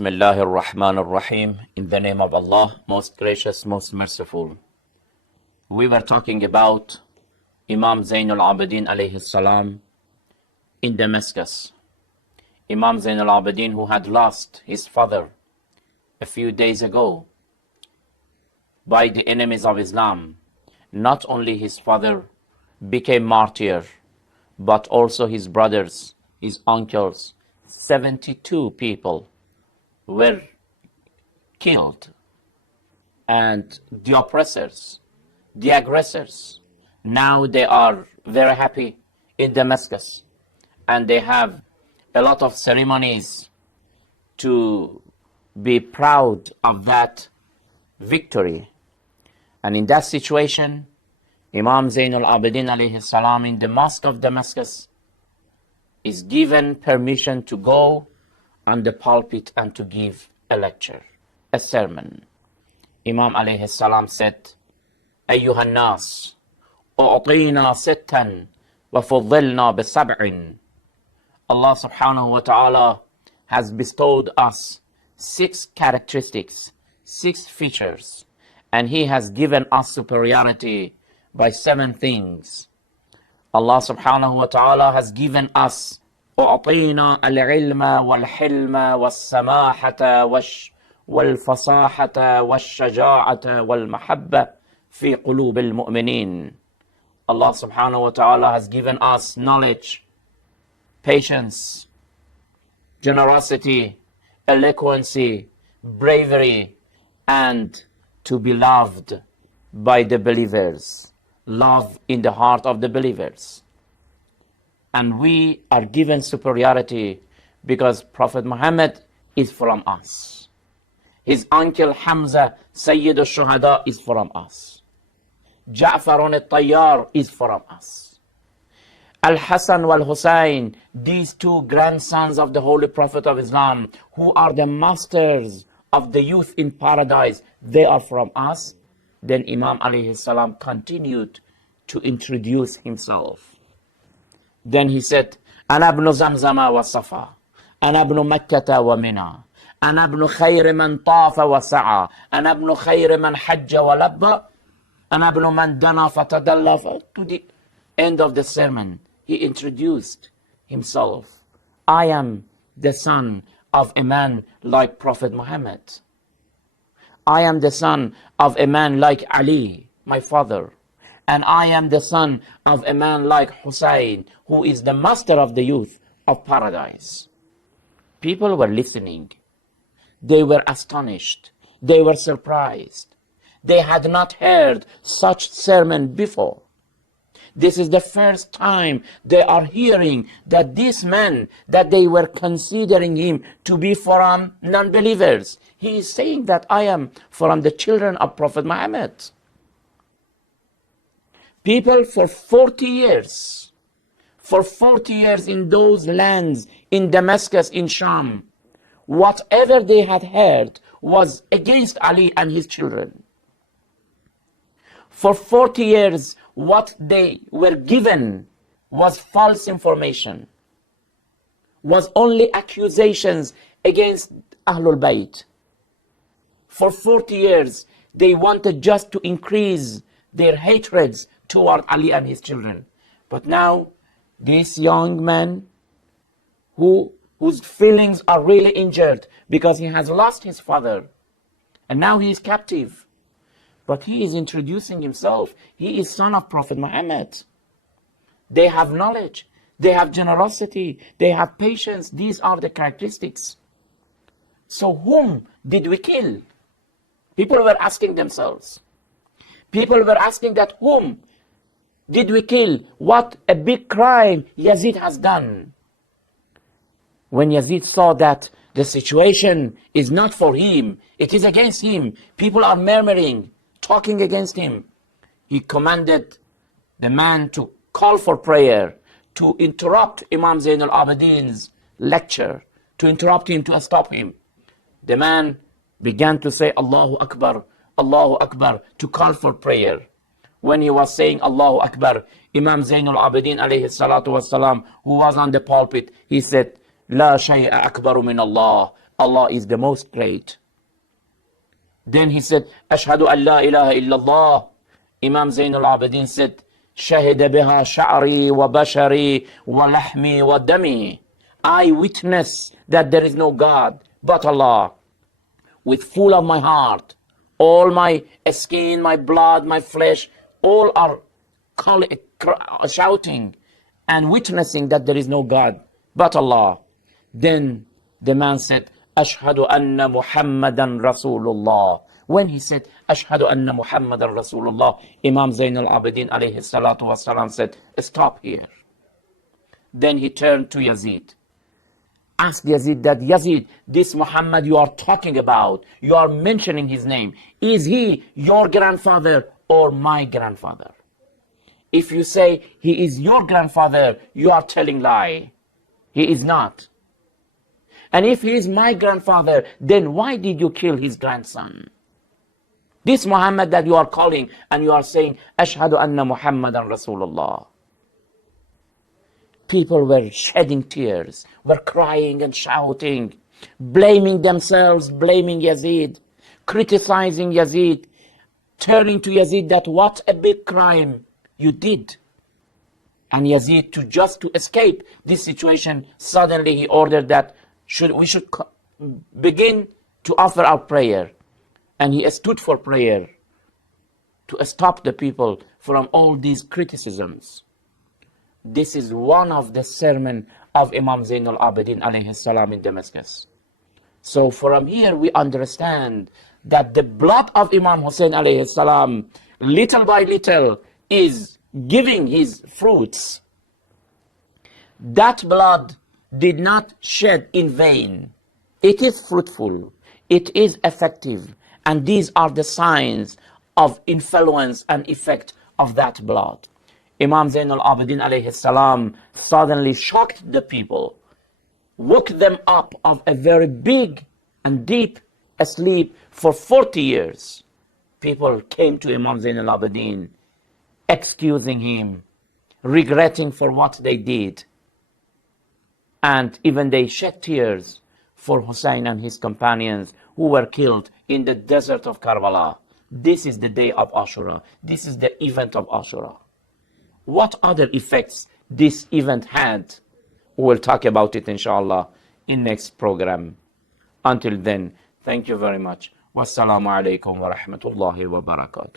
Bismillahir Rahmanir Rahim. In the name of Allah, most gracious, most merciful. We were talking about Imam Zain al-Abidin alayhi salam in Damascus. Imam Zain al-Abidin, who had lost his father a few days ago by the enemies of Islam. Not only his father became martyr, but also his brothers, his uncles, 72 people were killed. And the oppressors, the aggressors, now they are very happy in Damascus. And they have a lot of ceremonies to be proud of that victory. And in that situation, Imam Zain al-Abidin alayhi salam in the mosque of Damascus is given permission to go on the pulpit and to give a lecture, a sermon. Imam alayhi salam said, أيها الناس أعطينا ستا وفضلنا بسبع. Allah subhanahu wa ta'ala has bestowed us 6 characteristics, 6 features, and He has given us superiority by 7 things. Allah subhanahu wa ta'ala has given us أعطينا العلم والحلم والسماحة والفصاحة والشجاعة والمحبة في قلوب المؤمنين. Allah subhanahu wa ta'ala has given us knowledge, patience, generosity, eloquency, bravery, and to be loved by the believers. Love in the heart of the believers. And we are given superiority because Prophet Muhammad is from us. His uncle Hamza, Sayyid al-Shuhada, is from us. Ja'far al-Tayyar is from us. Al-Hassan wal-Hussein, these 2 grandsons of the Holy Prophet of Islam, who are the masters of the youth in paradise, they are from us. Then Imam alayhi salam continued to introduce himself. Then he said, أنا ابن زمزم وصفا أنا ابن مكة ومنى أنا ابن خير من طاف وسعى أنا ابن خير من حج ولبى أنا ابن من دنا فتدلى. To the end of the sermon, he introduced himself. I am the son of a man like Prophet Muhammad. I am the son of a man like Ali, my father. And I am the son of a man like Hussein, who is the master of the youth of paradise. People were listening. They were astonished. They were surprised. They had not heard such sermon before. This is the first time they are hearing that this man, that they were considering him to be from non-believers, he is saying that I am from the children of Prophet Muhammad. People for 40 years in those lands, in Damascus, in Sham, whatever they had heard was against Ali and his children. For 40 years, what they were given was false information, was only accusations against Ahlul Bayt. For 40 years, they wanted just to increase their hatreds toward Ali and his children. But now, this young man whose feelings are really injured because he has lost his father, and now he is captive. But he is introducing himself. He is son of Prophet Muhammad. They have knowledge. They have generosity. They have patience. These are the characteristics. So whom did we kill? People were asking themselves. People were asking that whom did we kill? What a big crime Yazid has done. When Yazid saw that the situation is not for him, it is against him, people are murmuring, talking against him, he commanded the man to call for prayer, to interrupt Imam Zain al-Abidin's lecture, to interrupt him, to stop him. The man began to say Allahu Akbar, to call for prayer. When he was saying Allahu Akbar, Imam Zain al-Abidin alayhi salatu wasalam, who was on the pulpit, he said, لا شيء أكبر من الله Allah is the most great. Then he said, Ashhadu an la ilaha illallah. Imam Zain al-Abidin said, Shahida biha sha'ri wa bashari wa lahmi wa dami. I witness that there is no God but Allah. With full of my heart, all my skin, my blood, my flesh, all are shouting and witnessing that there is no God but Allah. Then the man said, Ashhadu anna Muhammadan Rasulullah. When he said, Ashhadu anna Muhammadan Rasulullah, Imam Zain al-Abidin alayhi salatu wasalam said, stop here. Then he turned to Yazid. Asked Yazid that, Yazid, this Muhammad you are talking about, you are mentioning his name, is he your grandfather or my grandfather? If you say he is your grandfather, you are telling lie. He is not. And if he is my grandfather, then why did you kill his grandson? This Muhammad that you are calling and you are saying, Ashhadu anna Muhammadan Rasulullah. People were shedding tears, were crying and shouting, blaming themselves, blaming Yazid, criticizing Yazid, turning to Yazid that what a big crime you did. And Yazid, to escape this situation, suddenly he ordered that we should begin to offer our prayer. And he stood for prayer to stop the people from all these criticisms. This is one of the sermon of Imam Zain al-Abidin alayhi salam in Damascus. So from here we understand that the blood of Imam Hussein alayhi salam, little by little, is giving his fruits. That blood did not shed in vain. It is fruitful. It is effective. And these are the signs of influence and effect of that blood. Imam Zain al-Abidin alayhi salam suddenly shocked the people, woke them up of a very big and deep sleep for 40 years. People came to Imam Zain al-Abidin, excusing him, regretting for what they did. And even they shed tears for Hussein and his companions who were killed in the desert of Karbala. This is the day of Ashura. This is the event of Ashura. What other effects this event had? We'll talk about it, inshallah, in next program. Until then, thank you very much. Wassalamu alaikum wa rahmatullahi wa barakatuh.